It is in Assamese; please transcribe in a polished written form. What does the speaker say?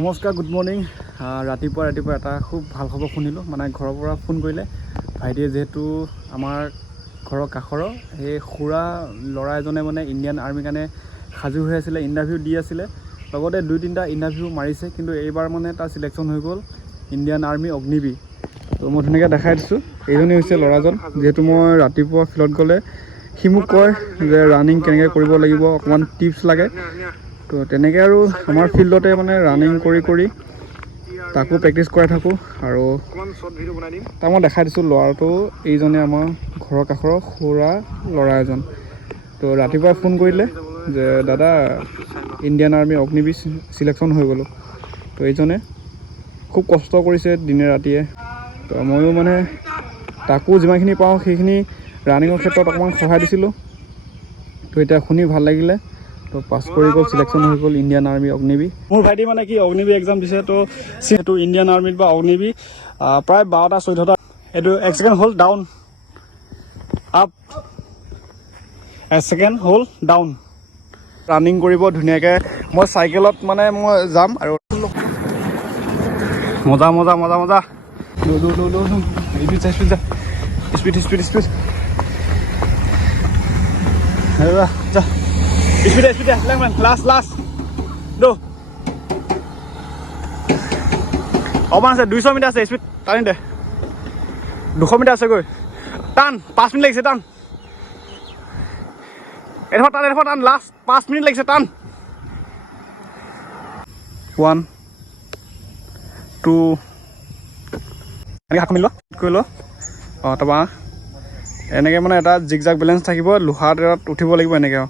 নমস্কাৰ, গুড মৰ্ণিং। ৰাতিপুৱা এটা খুব ভাল খবৰ শুনিলোঁ। মানে ঘৰৰ পৰা ফোন কৰিলে ভাইটিয়ে, যিহেতু আমাৰ ঘৰৰ কাষৰৰ সেই খুৰা ল'ৰা এজনে মানে ইণ্ডিয়ান আৰ্মিৰ কাৰণে সাজু হৈ আছিলে, ইণ্টাৰভিউ দি আছিলে। লগতে 2-3টা ইণ্টাৰভিউ মাৰিছে, কিন্তু এইবাৰ মানে তাৰ চিলেকশ্যন হৈ গ'ল ইণ্ডিয়ান আৰ্মি অগ্নিবীৰ। তো মই ধুনীয়াকৈ দেখাই দিছোঁ, এইজনেই হৈছে ল'ৰাজন। যিহেতু মই ৰাতিপুৱা ফিল্ডত গ'লে সি মোক কয় যে ৰানিং কেনেকৈ কৰিব লাগিব, অকণমান টিপছ লাগে। তো তেনেকৈ আৰু আমাৰ ফিল্ডতে মানে ৰানিং কৰি তাকো প্ৰেক্টিছ কৰাই থাকোঁ। আৰু তাক মই দেখাই দিছোঁ ল'ৰাটো, এইজনে আমাৰ ঘৰৰ কাষৰ খুৰা ল'ৰা এজন। তো ৰাতিপুৱা ফোন কৰিলে যে দাদা ইণ্ডিয়ান আৰ্মি অগ্নিবীৰ চিলেকশ্যন হৈ গ'লোঁ। তো এইজনে খুব কষ্ট কৰিছে দিনে ৰাতিয়ে। তো ময়ো মানে তাকো যিমানখিনি পাওঁ সেইখিনি ৰানিঙৰ ক্ষেত্ৰত অকণমান সহায় দিছিলোঁ। তো এতিয়া শুনি ভাল লাগিলে। তো পাছ কৰি গ'ল, চিলেকশ্যন হৈ গ'ল ইণ্ডিয়ান আৰ্মি অগ্নিবীৰ। মোৰ ভাইটি মানে কি অগ্নিবীৰ এক্সাম দিছে। তো সেইটো ইণ্ডিয়ান আৰ্মিত বা অগ্নিবীৰ প্ৰায় 12টা-14টা। এইটো 1 ছেকেণ্ড হ'ল ডাউন, আপ, 1 ছেকেণ্ড হ'ল ডাউন। ৰানিং কৰিব ধুনীয়াকৈ। মই চাইকেলত মানে মই যাম আৰু মজা মজা মজা মজা স্পীড স্পীড স্পীড যা স্পীডে লাষ্ট দো অকণমান আছে, 200 মিটাৰ আছে। স্পীড টানি দে, 200 মিটাৰ আছেগৈ। টান, 5 মিনিট লাগিছে। টান এডোখৰ টান, লাষ্ট 5 মিনিট লাগিছে। টান 1 2 এনেকৈ হাত মিলোৱা কৰি ল। তাৰপৰা এনেকৈ মানে এটা জিগজাগ বেলেঞ্চ থাকিব, লোহাৰ এটাত উঠিব লাগিব এনেকৈ।